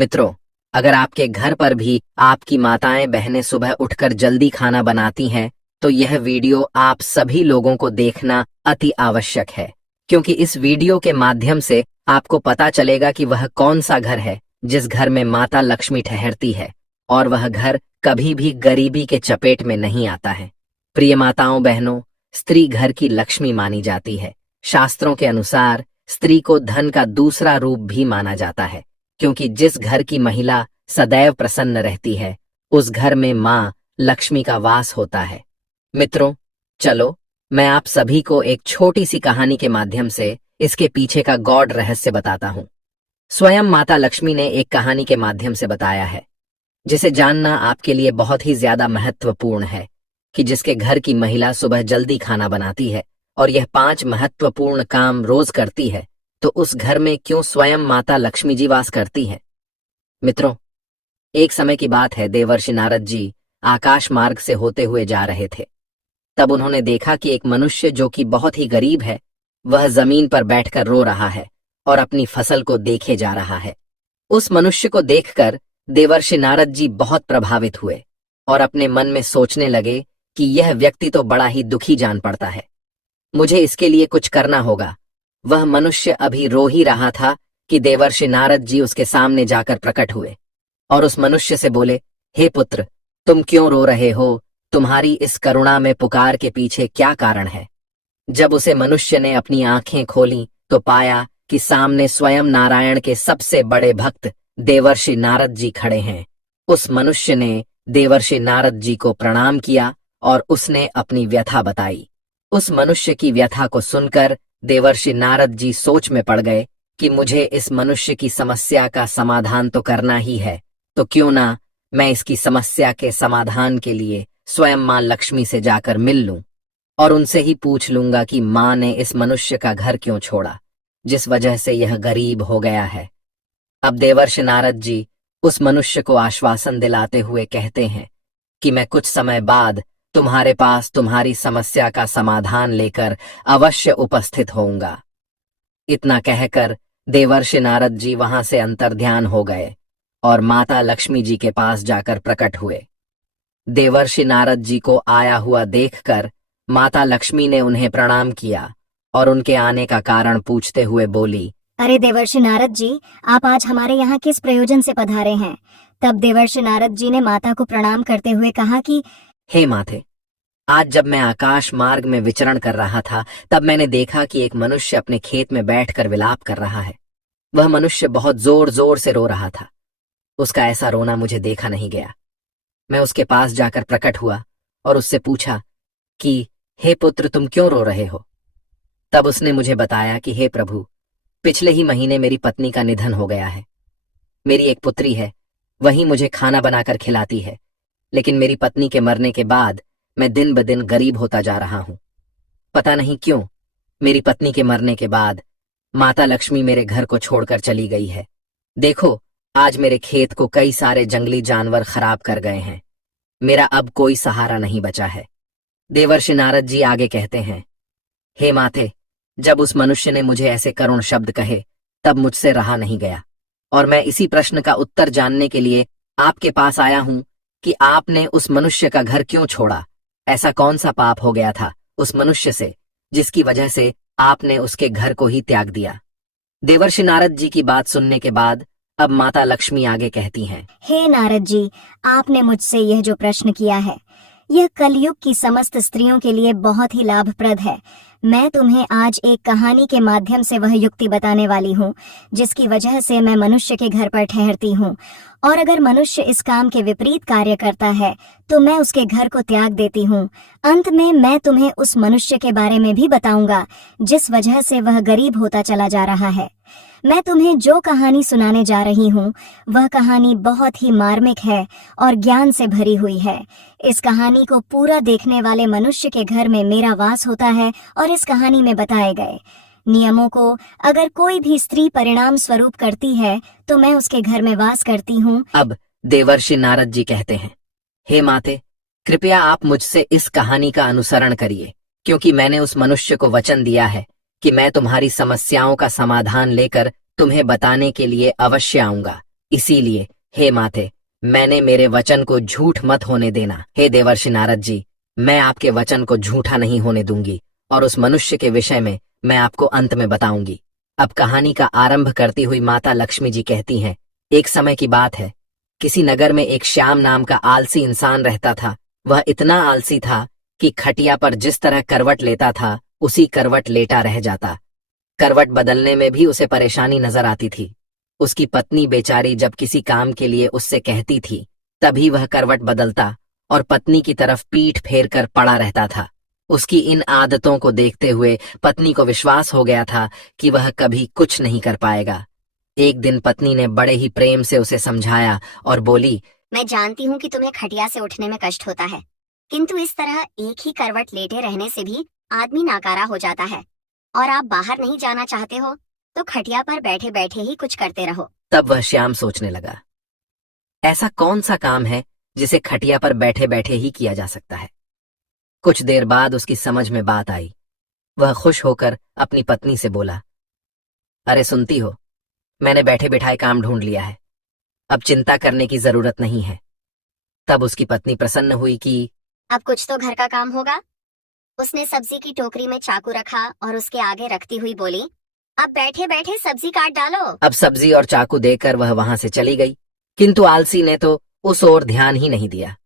मित्रों, अगर आपके घर पर भी आपकी माताएं बहनें सुबह उठकर जल्दी खाना बनाती हैं, तो यह वीडियो आप सभी लोगों को देखना अति आवश्यक है, क्योंकि इस वीडियो के माध्यम से आपको पता चलेगा कि वह कौन सा घर है जिस घर में माता लक्ष्मी ठहरती है, और वह घर कभी भी गरीबी के चपेट में नहीं आता है। प्रिय माताओं बहनों, स्त्री घर की लक्ष्मी मानी जाती है। शास्त्रों के अनुसार स्त्री को धन का दूसरा रूप भी माना जाता है, क्योंकि जिस घर की महिला सदैव प्रसन्न रहती है, उस घर में माँ लक्ष्मी का वास होता है। मित्रों, चलो मैं आप सभी को एक छोटी सी कहानी के माध्यम से इसके पीछे का गॉड रहस्य बताता हूँ। स्वयं माता लक्ष्मी ने एक कहानी के माध्यम से बताया है, जिसे जानना आपके लिए बहुत ही ज्यादा महत्वपूर्ण है, कि जिसके घर की महिला सुबह जल्दी खाना बनाती है और यह 5 महत्वपूर्ण काम रोज करती है, तो उस घर में क्यों स्वयं माता लक्ष्मी जी वास करती है। मित्रों, एक समय की बात है, देवर्षि नारद जी आकाश मार्ग से होते हुए जा रहे थे। तब उन्होंने देखा कि एक मनुष्य जो कि बहुत ही गरीब है, वह जमीन पर बैठकर रो रहा है और अपनी फसल को देखे जा रहा है। उस मनुष्य को देखकर देवर्षि नारद जी बहुत प्रभावित हुए और अपने मन में सोचने लगे कि यह व्यक्ति तो बड़ा ही दुखी जान पड़ता है, मुझे इसके लिए कुछ करना होगा। वह मनुष्य अभी रो ही रहा था कि देवर्षि नारद जी उसके सामने जाकर प्रकट हुए और उस मनुष्य से बोले, हे पुत्र, तुम क्यों रो रहे हो? तुम्हारी इस करुणा में पुकार के पीछे क्या कारण है? जब उसे मनुष्य ने अपनी आंखें खोली तो पाया कि सामने स्वयं नारायण के सबसे बड़े भक्त देवर्षि नारद जी खड़े हैं। उस मनुष्य ने देवर्षि नारद जी को प्रणाम किया और उसने अपनी व्यथा बताई। उस मनुष्य की व्यथा को सुनकर देवर्षि नारद जी सोच में पड़ गए कि मुझे इस मनुष्य की समस्या का समाधान तो करना ही है, तो क्यों ना मैं इसकी समस्या के समाधान के लिए स्वयं मां लक्ष्मी से जाकर मिल लूं और उनसे ही पूछ लूंगा कि मां ने इस मनुष्य का घर क्यों छोड़ा, जिस वजह से यह गरीब हो गया है। अब देवर्षि नारद जी उस मनुष्य को आश्वासन दिलाते हुए कहते हैं कि मैं कुछ समय बाद तुम्हारे पास तुम्हारी समस्या का समाधान लेकर अवश्य उपस्थित होऊंगा। इतना कहकर देवर्षि नारद जी वहां से अंतर्ध्यान हो गए और माता लक्ष्मी जी के पास जाकर प्रकट हुए। देवर्षि नारद जी को आया हुआ देखकर माता लक्ष्मी ने उन्हें प्रणाम किया और उनके आने का कारण पूछते हुए बोली, अरे देवर्षि नारद जी, आप आज हमारे यहाँ किस प्रयोजन से पधारे हैं? तब देवर्षि नारद जी ने माता को प्रणाम करते हुए कहा कि हे माते, आज जब मैं आकाश मार्ग में विचरण कर रहा था, तब मैंने देखा कि एक मनुष्य अपने खेत में बैठकर विलाप कर रहा है। वह मनुष्य बहुत जोर जोर से रो रहा था। उसका ऐसा रोना मुझे देखा नहीं गया। मैं उसके पास जाकर प्रकट हुआ और उससे पूछा कि हे पुत्र, तुम क्यों रो रहे हो? तब उसने मुझे बताया कि हे प्रभु, पिछले ही महीने मेरी पत्नी का निधन हो गया है। मेरी एक पुत्री है, वही मुझे खाना बनाकर खिलाती है, लेकिन मेरी पत्नी के मरने के बाद मैं दिन ब दिन गरीब होता जा रहा हूं। पता नहीं क्यों मेरी पत्नी के मरने के बाद माता लक्ष्मी मेरे घर को छोड़कर चली गई है। देखो, आज मेरे खेत को कई सारे जंगली जानवर खराब कर गए हैं। मेरा अब कोई सहारा नहीं बचा है। देवर्षि नारद जी आगे कहते हैं, हे माते, जब उस मनुष्य ने मुझे ऐसे करुण शब्द कहे, तब मुझसे रहा नहीं गया और मैं इसी प्रश्न का उत्तर जानने के लिए आपके पास आया हूं कि आपने उस मनुष्य का घर क्यों छोड़ा। ऐसा कौन सा पाप हो गया था उस मनुष्य से, जिसकी वजह से आपने उसके घर को ही त्याग दिया। देवर्षि नारद जी की बात सुनने के बाद अब माता लक्ष्मी आगे कहती हैं, हे नारद जी, आपने मुझसे यह जो प्रश्न किया है, यह कलयुग की समस्त स्त्रियों के लिए बहुत ही लाभप्रद है। मैं तुम्हें आज एक कहानी के माध्यम से वह युक्ति बताने वाली हूँ, जिसकी वजह से मैं मनुष्य के घर पर ठहरती हूँ, और अगर मनुष्य इस काम के विपरीत कार्य करता है तो मैं उसके घर को त्याग देती हूँ। अंत में मैं तुम्हें उस मनुष्य के बारे में भी बताऊंगा, जिस वजह से वह गरीब होता चला जा रहा है। मैं तुम्हें जो कहानी सुनाने जा रही हूँ, वह कहानी बहुत ही मार्मिक है और ज्ञान से भरी हुई है। इस कहानी को पूरा देखने वाले मनुष्य के घर में मेरा वास होता है और इस कहानी में बताए गए नियमों को अगर कोई भी स्त्री परिणाम स्वरूप करती है तो मैं उसके घर में वास करती हूँ। अब देवर्षि नारद जी कहते हैं, हे माते, कृपया आप मुझसे इस कहानी का अनुसरण करिए, क्योंकि मैंने उस मनुष्य को वचन दिया है कि मैं तुम्हारी समस्याओं का समाधान लेकर तुम्हें बताने के लिए अवश्य आऊंगा। इसीलिए हे माते, मैंने मेरे वचन को झूठ मत होने देना। हे देवर्षि नारद जी, मैं आपके वचन को झूठा नहीं होने दूंगी और उस मनुष्य के विषय में मैं आपको अंत में बताऊंगी। अब कहानी का आरंभ करती हुई माता लक्ष्मी जी कहती हैं, एक समय की बात है, किसी नगर में एक श्याम नाम का आलसी इंसान रहता था। वह इतना आलसी था कि खटिया पर जिस तरह करवट लेता था उसी करवट लेटा रह जाता। करवट बदलने में भी उसे परेशानी नजर आती थी। उसकी पत्नी बेचारी जब किसी काम के लिए उससे कहती थी तभी वह करवट बदलता और पत्नी की तरफ पीठ फेर कर पड़ा रहता था। उसकी इन आदतों को देखते हुए पत्नी को विश्वास हो गया था कि वह कभी कुछ नहीं कर पाएगा। एक दिन पत्नी ने बड़े ही प्रेम से उसे समझाया और बोली, मैं जानती हूँ कि तुम्हें खटिया से उठने में कष्ट होता है, किंतु इस तरह एक ही करवट लेटे रहने से भी आदमी नाकारा हो जाता है और आप बाहर नहीं जाना चाहते हो तो खटिया पर बैठे बैठे ही कुछ करते रहो। तब वह श्याम सोचने लगा, ऐसा कौन सा काम है जिसे खटिया पर बैठे बैठे ही किया जा सकता है। कुछ देर बाद उसकी समझ में बात आई। वह खुश होकर अपनी पत्नी से बोला, अरे सुनती हो, मैंने बैठे बिठाए काम ढूंढ लिया है, अब चिंता करने की जरूरत नहीं है। तब उसकी पत्नी प्रसन्न हुई कि अब कुछ तो घर का काम होगा। उसने सब्जी की टोकरी में चाकू रखा और उसके आगे रखती हुई बोली, अब बैठे बैठे सब्जी काट डालो। अब सब्जी और चाकू देकर वह वहां से चली गई, किंतु आलसी ने तो उस ओर ध्यान ही नहीं दिया।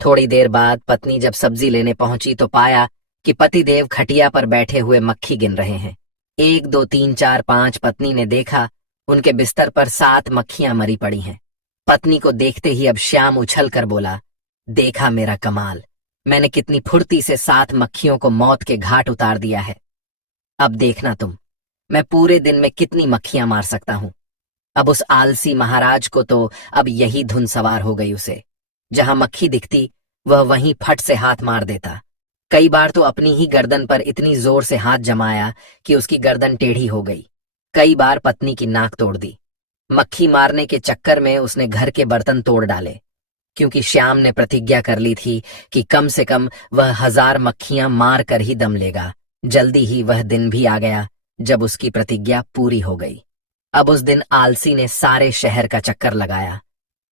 थोड़ी देर बाद पत्नी जब सब्जी लेने पहुंची तो पाया कि पतिदेव खटिया पर बैठे हुए मक्खी गिन रहे हैं। 1 2 3 4 5 पत्नी ने देखा, उनके बिस्तर पर 7 मक्खियां मरी पड़ी हैं। पत्नी को देखते ही अब श्याम उछल कर बोला, देखा मेरा कमाल, मैंने कितनी फुर्ती से 7 मक्खियों को मौत के घाट उतार दिया है। अब देखना तुम, मैं पूरे दिन में कितनी मक्खियां मार सकता हूं। अब उस आलसी महाराज को तो अब यही धुन सवार हो गई। उसे जहां मक्खी दिखती वह वहीं फट से हाथ मार देता। कई बार तो अपनी ही गर्दन पर इतनी जोर से हाथ जमाया कि उसकी गर्दन टेढ़ी हो गई। कई बार पत्नी की नाक तोड़ दी। मक्खी मारने के चक्कर में उसने घर के बर्तन तोड़ डाले, क्योंकि श्याम ने प्रतिज्ञा कर ली थी कि कम से कम वह 1000 मक्खियां मार कर ही दम लेगा। जल्दी ही वह दिन भी आ गया जब उसकी प्रतिज्ञा पूरी हो गई। अब उस दिन आलसी ने सारे शहर का चक्कर लगाया,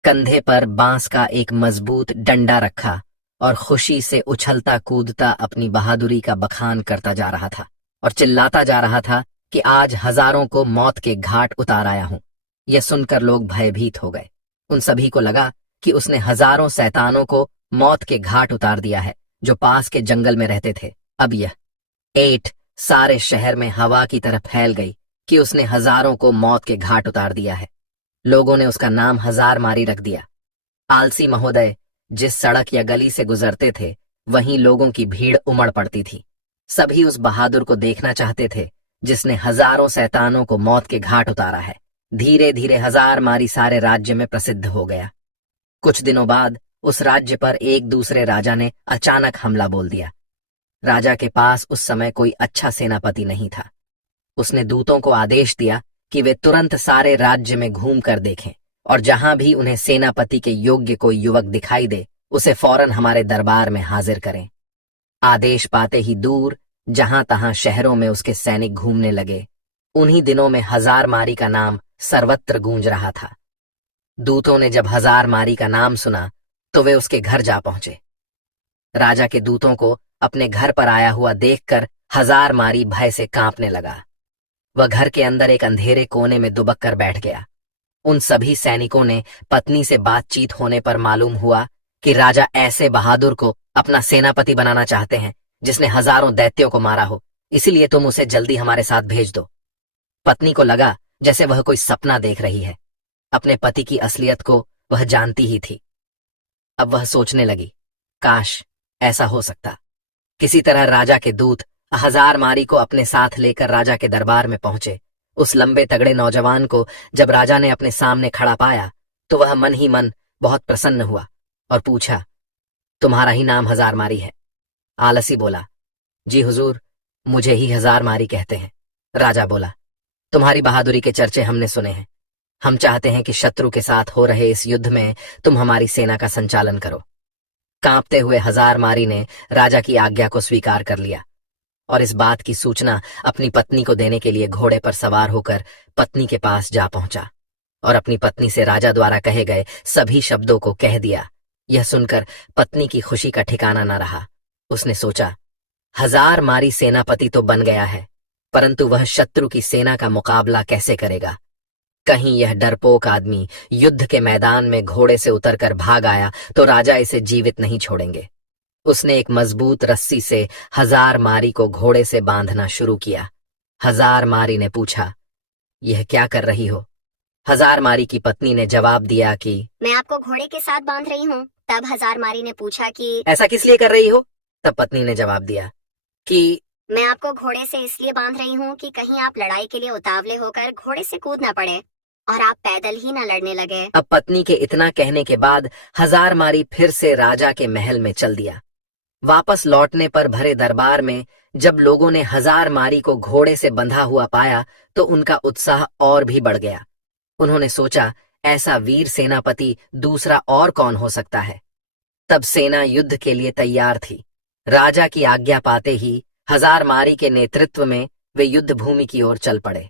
कंधे पर बांस का एक मजबूत डंडा रखा और खुशी से उछलता कूदता अपनी बहादुरी का बखान करता जा रहा था और चिल्लाता जा रहा था कि आज हजारों को मौत के घाट उतार आया हूं। यह सुनकर लोग भयभीत हो गए। उन सभी को लगा कि उसने हजारों शैतानों को मौत के घाट उतार दिया है जो पास के जंगल में रहते थे। अब यह ऐंठ सारे शहर में हवा की तरह फैल गई कि उसने हजारों को मौत के घाट उतार दिया है। लोगों ने उसका नाम हजार मारी रख दिया। आलसी महोदय जिस सड़क या गली से गुजरते थे वहीं लोगों की भीड़ उमड़ पड़ती थी। सभी उस बहादुर को देखना चाहते थे जिसने हजारों शैतानों को मौत के घाट उतारा है। धीरे धीरे हजार मारी सारे राज्य में प्रसिद्ध हो गया। कुछ दिनों बाद उस राज्य पर एक दूसरे राजा ने अचानक हमला बोल दिया। राजा के पास उस समय कोई अच्छा सेनापति नहीं था। उसने दूतों को आदेश दिया कि वे तुरंत सारे राज्य में घूम कर देखें और जहां भी उन्हें सेनापति के योग्य कोई युवक दिखाई दे उसे फौरन हमारे दरबार में हाजिर करें। आदेश पाते ही दूर जहां तहां शहरों में उसके सैनिक घूमने लगे। उन्हीं दिनों में हजार मारी का नाम सर्वत्र गूंज रहा था। दूतों ने जब हजार मारी का नाम सुना तो वे उसके घर जा पहुंचे। राजा के दूतों को अपने घर पर आया हुआ देखकर हजार मारी भय से कांपने लगा। वह घर के अंदर एक अंधेरे कोने में दुबक कर बैठ गया। उन सभी सैनिकों ने पत्नी से बातचीत होने पर मालूम हुआ कि राजा ऐसे बहादुर को अपना सेनापति बनाना चाहते हैं जिसने हजारों दैत्यों को मारा हो, इसलिए तुम उसे जल्दी हमारे साथ भेज दो। पत्नी को लगा जैसे वह कोई सपना देख रही है। अपने पति की असलियत को वह जानती ही थी। अब वह सोचने लगी, काश ऐसा हो सकता। किसी तरह राजा के दूत हजार मारी को अपने साथ लेकर राजा के दरबार में पहुंचे। उस लंबे तगड़े नौजवान को जब राजा ने अपने सामने खड़ा पाया तो वह मन ही मन बहुत प्रसन्न हुआ और पूछा, तुम्हारा ही नाम हजार मारी है? आलसी बोला, जी हुजूर, मुझे ही हजार मारी कहते हैं। राजा बोला, तुम्हारी बहादुरी के चर्चे हमने सुने हैं। हम चाहते हैं कि शत्रु के साथ हो रहे इस युद्ध में तुम हमारी सेना का संचालन करो। कांपते हुए हजार मारी ने राजा की आज्ञा को स्वीकार कर लिया और इस बात की सूचना अपनी पत्नी को देने के लिए घोड़े पर सवार होकर पत्नी के पास जा पहुंचा। और अपनी पत्नी से राजा द्वारा कहे गए सभी शब्दों को कह दिया। यह सुनकर पत्नी की खुशी का ठिकाना न रहा। उसने सोचा, 1000 मारी सेनापति तो बन गया है, परंतु वह शत्रु की सेना का मुकाबला कैसे करेगा? कहीं यह डरपोक आदमी युद्ध के मैदान में घोड़े से उतरकर भाग आया तो राजा इसे जीवित नहीं छोड़ेंगे। उसने एक मजबूत रस्सी से 1000 मारी को घोड़े से बांधना शुरू किया। 1000 मारी ने पूछा, यह क्या कर रही हो? 1000 मारी की पत्नी ने जवाब दिया कि मैं आपको घोड़े के साथ बांध रही हूँ। तब 1000 मारी ने पूछा कि ऐसा किस लिए कर रही हो? तब पत्नी ने जवाब दिया कि मैं आपको घोड़े से इसलिए बांध रही हूँ कि कहीं आप लड़ाई के लिए उतावले होकर घोड़े से कूद न पड़े और आप पैदल ही न लड़ने लगे। अब पत्नी के इतना कहने के बाद 1000 मारी फिर से राजा के महल में चल दिया। वापस लौटने पर भरे दरबार में जब लोगों ने 1000 मारी को घोड़े से बंधा हुआ पाया तो उनका उत्साह और भी बढ़ गया। उन्होंने सोचा, ऐसा वीर सेनापति दूसरा और कौन हो सकता है। तब सेना युद्ध के लिए तैयार थी। राजा की आज्ञा पाते ही 1000 मारी के नेतृत्व में वे युद्ध भूमि की ओर चल पड़े।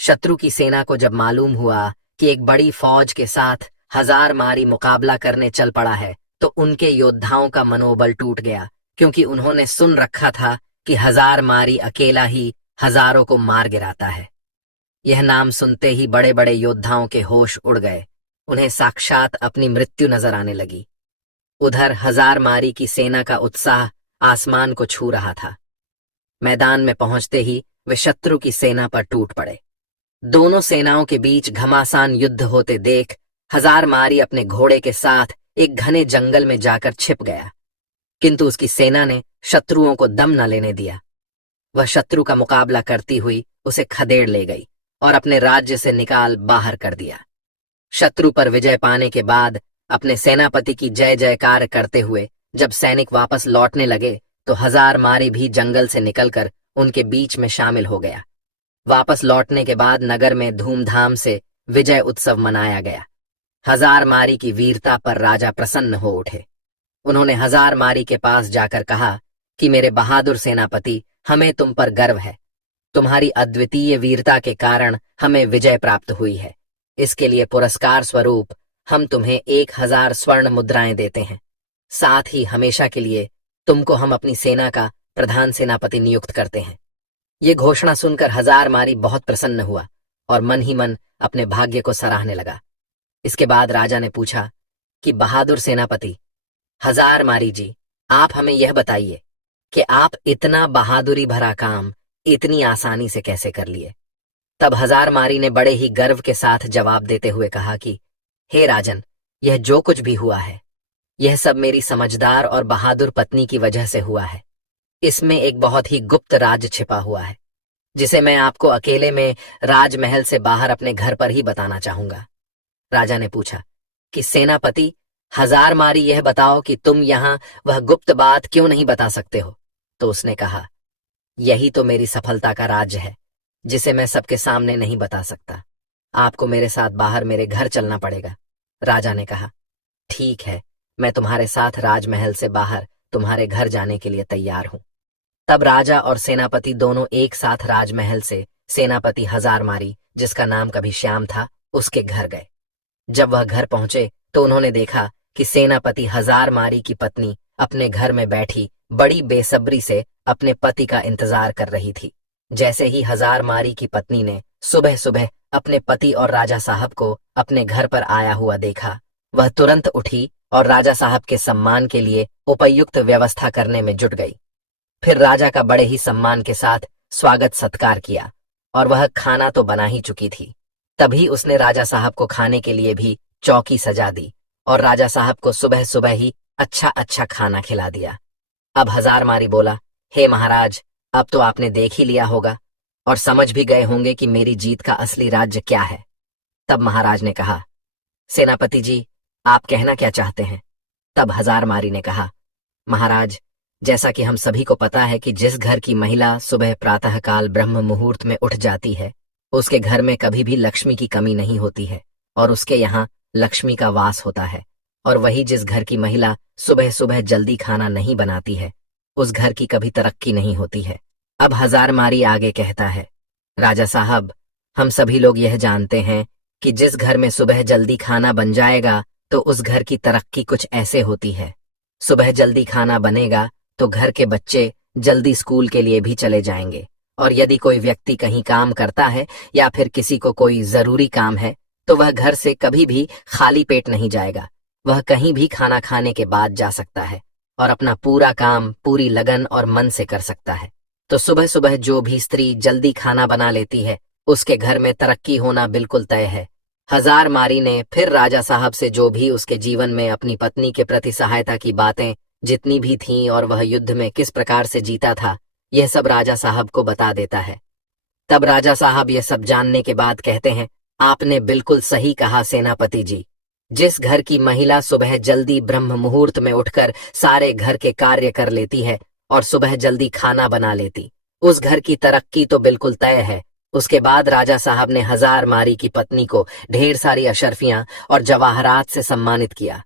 शत्रु की सेना को जब मालूम हुआ कि एक बड़ी फौज के साथ 1000 मारी मुकाबला करने चल पड़ा है तो उनके योद्धाओं का मनोबल टूट गया, क्योंकि उन्होंने सुन रखा था कि 1000 मारी अकेला ही हजारों को मार गिराता है। यह नाम सुनते ही बड़े बड़े योद्धाओं के होश उड़ गए। उन्हें साक्षात अपनी मृत्यु नजर आने लगी। उधर 1000 मारी की सेना का उत्साह आसमान को छू रहा था। मैदान में पहुंचते ही वे शत्रु की सेना पर टूट पड़े। दोनों सेनाओं के बीच घमासान युद्ध होते देख 1000 मारी अपने घोड़े के साथ एक घने जंगल में जाकर छिप गया, किंतु उसकी सेना ने शत्रुओं को दम न लेने दिया। वह शत्रु का मुकाबला करती हुई उसे खदेड़ ले गई और अपने राज्य से निकाल बाहर कर दिया। शत्रु पर विजय पाने के बाद अपने सेनापति की जय जयकार करते हुए जब सैनिक वापस लौटने लगे तो 1000 मारी भी जंगल से निकलकर उनके बीच में शामिल हो गया। वापस लौटने के बाद नगर में धूमधाम से विजय उत्सव मनाया गया। 1000 मारी की वीरता पर राजा प्रसन्न हो उठे। उन्होंने 1000 मारी के पास जाकर कहा कि मेरे बहादुर सेनापति, हमें तुम पर गर्व है। तुम्हारी अद्वितीय वीरता के कारण हमें विजय प्राप्त हुई है। इसके लिए पुरस्कार स्वरूप हम तुम्हें 1000 स्वर्ण मुद्राएं देते हैं। साथ ही हमेशा के लिए तुमको हम अपनी सेना का प्रधान सेनापति नियुक्त करते हैं। ये घोषणा सुनकर 1000 मारी बहुत प्रसन्न हुआ और मन ही मन अपने भाग्य को सराहने लगा। इसके बाद राजा ने पूछा कि बहादुर सेनापति 1000 मारी जी, आप हमें यह बताइए कि आप इतना बहादुरी भरा काम इतनी आसानी से कैसे कर लिए। तब 1000 मारी ने बड़े ही गर्व के साथ जवाब देते हुए कहा कि हे राजन, यह जो कुछ भी हुआ है यह सब मेरी समझदार और बहादुर पत्नी की वजह से हुआ है। इसमें एक बहुत ही गुप्त राज छिपा हुआ है जिसे मैं आपको अकेले में राजमहल से बाहर अपने घर पर ही बताना चाहूंगा। राजा ने पूछा कि सेनापति 1000 मारी, यह बताओ कि तुम यहाँ वह गुप्त बात क्यों नहीं बता सकते हो। तो उसने कहा, यही तो मेरी सफलता का राज है जिसे मैं सबके सामने नहीं बता सकता। आपको मेरे साथ बाहर मेरे घर चलना पड़ेगा। राजा ने कहा, ठीक है, मैं तुम्हारे साथ राजमहल से बाहर तुम्हारे घर जाने के लिए तैयार हूं। तब राजा और सेनापति दोनों एक साथ राजमहल से सेनापति 1000 मारी, जिसका नाम कभी श्याम था, उसके घर गए। जब वह घर पहुंचे तो उन्होंने देखा कि सेनापति 1000 मारी की पत्नी अपने घर में बैठी बड़ी बेसब्री से अपने पति का इंतजार कर रही थी। जैसे ही 1000 मारी की पत्नी ने सुबह सुबह अपने पति और राजा साहब को अपने घर पर आया हुआ देखा, वह तुरंत उठी और राजा साहब के सम्मान के लिए उपयुक्त व्यवस्था करने में जुट गई। फिर राजा का बड़े ही सम्मान के साथ स्वागत सत्कार किया और वह खाना तो बना ही चुकी थी। तभी उसने राजा साहब को खाने के लिए भी चौकी सजा दी और राजा साहब को सुबह सुबह ही अच्छा अच्छा खाना खिला दिया। अब 1000 मारी बोला, हे महाराज, अब तो आपने देख ही लिया होगा और समझ भी गए होंगे कि मेरी जीत का असली राज्य क्या है। तब महाराज ने कहा, सेनापति जी, आप कहना क्या चाहते हैं। तब 1000 मारी ने कहा, महाराज, जैसा कि हम सभी को पता है कि जिस घर की महिला सुबह प्रातःकाल ब्रह्म मुहूर्त में उठ जाती है उसके घर में कभी भी लक्ष्मी की कमी नहीं होती है और उसके यहाँ लक्ष्मी का वास होता है। और वही जिस घर की महिला सुबह सुबह जल्दी खाना नहीं बनाती है उस घर की कभी तरक्की नहीं होती है। अब 1000 मारी आगे कहता है, राजा साहब, हम सभी लोग यह जानते हैं कि जिस घर में सुबह जल्दी खाना बन जाएगा तो उस घर की तरक्की कुछ ऐसे होती है। सुबह जल्दी खाना बनेगा तो घर के बच्चे जल्दी स्कूल के लिए भी चले जाएंगे, और यदि कोई व्यक्ति कहीं काम करता है या फिर किसी को कोई जरूरी काम है तो वह घर से कभी भी खाली पेट नहीं जाएगा। वह कहीं भी खाना खाने के बाद जा सकता है और अपना पूरा काम पूरी लगन और मन से कर सकता है। तो सुबह सुबह जो भी स्त्री जल्दी खाना बना लेती है उसके घर में तरक्की होना बिल्कुल तय है। हजार मारी ने फिर राजा साहब से जो भी उसके जीवन में अपनी पत्नी के प्रति सहायता की बातें जितनी भी थीं और वह युद्ध में किस प्रकार से जीता था, यह सब राजा साहब को बता देता है। तब राजा साहब यह सब जानने के बाद कहते हैं, आपने बिल्कुल सही कहा सेनापति जी। जिस घर की महिला सुबह जल्दी ब्रह्म मुहूर्त में उठकर सारे घर के कार्य कर लेती है और सुबह जल्दी खाना बना लेती, उस घर की तरक्की तो बिल्कुल तय है। उसके बाद राजा साहब ने हजार मारी की पत्नी को ढेर सारी अशर्फियां और जवाहरात से सम्मानित किया।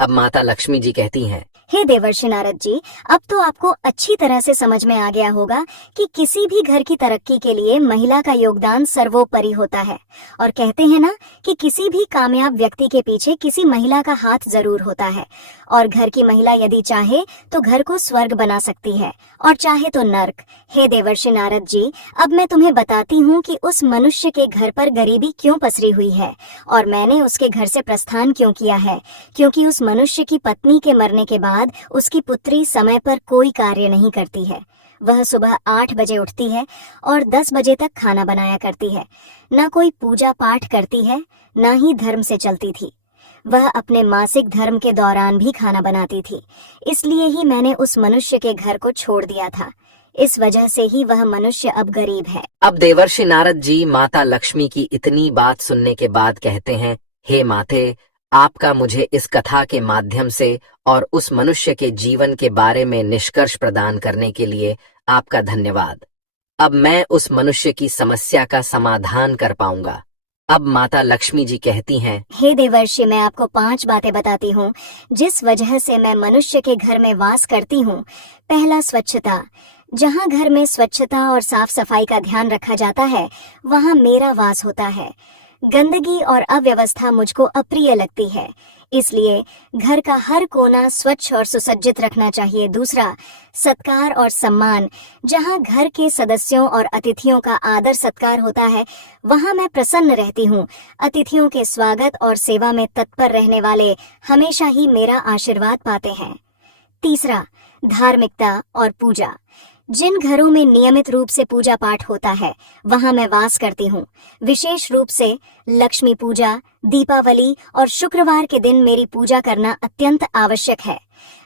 अब माता लक्ष्मी जी कहती हैं, हे देवर्षि नारद जी, अब तो आपको अच्छी तरह से समझ में आ गया होगा कि किसी भी घर की तरक्की के लिए महिला का योगदान सर्वोपरि होता है। और कहते हैं ना कि किसी भी कामयाब व्यक्ति के पीछे किसी महिला का हाथ जरूर होता है। और घर की महिला यदि चाहे तो घर को स्वर्ग बना सकती है और चाहे तो नर्क। हे देवर्षि नारद जी, अब मैं तुम्हें बताती हूँ कि उस मनुष्य के घर पर गरीबी क्यों पसरी हुई है और मैंने उसके घर से प्रस्थान क्यों किया है। क्योंकि उस मनुष्य की पत्नी के मरने के बाद उसकी पुत्री समय पर कोई कार्य नहीं करती है। वह सुबह 8 बजे उठती है और 10 बजे तक खाना बनाया करती है। न कोई पूजा पाठ करती है, न ही धर्म से चलती थी। वह अपने मासिक धर्म के दौरान भी खाना बनाती थी। इसलिए ही मैंने उस मनुष्य के घर को छोड़ दिया था। इस वजह से ही वह मनुष्य अब गरीब है। अब देवर्षि नारद जी माता लक्ष्मी की इतनी बात सुनने के बाद कहते हैं, हे माते, आपका मुझे इस कथा के माध्यम से और उस मनुष्य के जीवन के बारे में निष्कर्ष प्रदान करने के लिए आपका धन्यवाद। अब मैं उस मनुष्य की समस्या का समाधान कर पाऊंगा। अब माता लक्ष्मी जी कहती हैं, हे देवर्षि, मैं आपको 5 बातें बताती हूँ जिस वजह से मैं मनुष्य के घर में वास करती हूँ। पहला, स्वच्छता। जहाँ घर में स्वच्छता और साफ सफाई का ध्यान रखा जाता है वहाँ मेरा वास होता है। गंदगी और अव्यवस्था मुझको अप्रिय लगती है, इसलिए घर का हर कोना स्वच्छ और सुसज्जित रखना चाहिए। दूसरा, सत्कार और सम्मान। जहाँ घर के सदस्यों और अतिथियों का आदर सत्कार होता है वहाँ मैं प्रसन्न रहती हूँ। अतिथियों के स्वागत और सेवा में तत्पर रहने वाले हमेशा ही मेरा आशीर्वाद पाते हैं। तीसरा, धार्मिकता और पूजा। जिन घरों में नियमित रूप से पूजा पाठ होता है वहां मैं वास करती हूँ। विशेष रूप से लक्ष्मी पूजा, दीपावली और शुक्रवार के दिन मेरी पूजा करना अत्यंत आवश्यक है।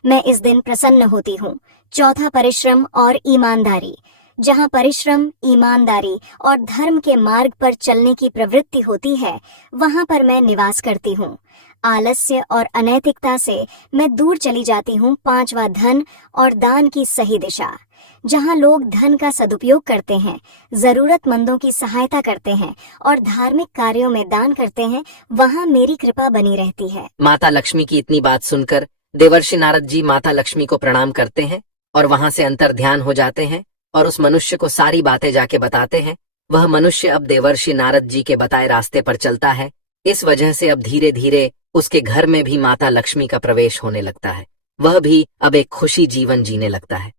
मैं इस दिन प्रसन्न होती हूँ। चौथा, परिश्रम और ईमानदारी। जहाँ परिश्रम, ईमानदारी और धर्म के मार्ग पर चलने की प्रवृत्ति होती है वहां पर मैं निवास करती हूँ। आलस्य और अनैतिकता से मैं दूर चली जाती हूँ। पांचवा, धन और दान की सही दिशा। जहाँ लोग धन का सदुपयोग करते हैं, जरूरतमंदों की सहायता करते हैं और धार्मिक कार्यों में दान करते हैं, वहाँ मेरी कृपा बनी रहती है। माता लक्ष्मी की इतनी बात सुनकर देवर्षि नारद जी माता लक्ष्मी को प्रणाम करते हैं और वहां से अंतर ध्यान हो जाते हैं और उस मनुष्य को सारी बातें जाके बताते हैं। वह मनुष्य अब देवर्षि नारद जी के बताए रास्ते पर चलता है। इस वजह से अब धीरे धीरे उसके घर में भी माता लक्ष्मी का प्रवेश होने लगता है। वह भी अब एक खुशी जीवन जीने लगता है।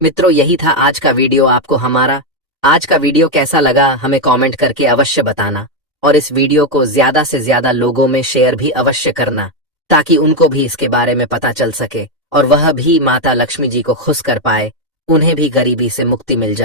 मित्रों, यही था आज का वीडियो। आपको हमारा आज का वीडियो कैसा लगा हमें कमेंट करके अवश्य बताना और इस वीडियो को ज्यादा से ज्यादा लोगों में शेयर भी अवश्य करना ताकि उनको भी इसके बारे में पता चल सके और वह भी माता लक्ष्मी जी को खुश कर पाए, उन्हें भी गरीबी से मुक्ति मिल जाए।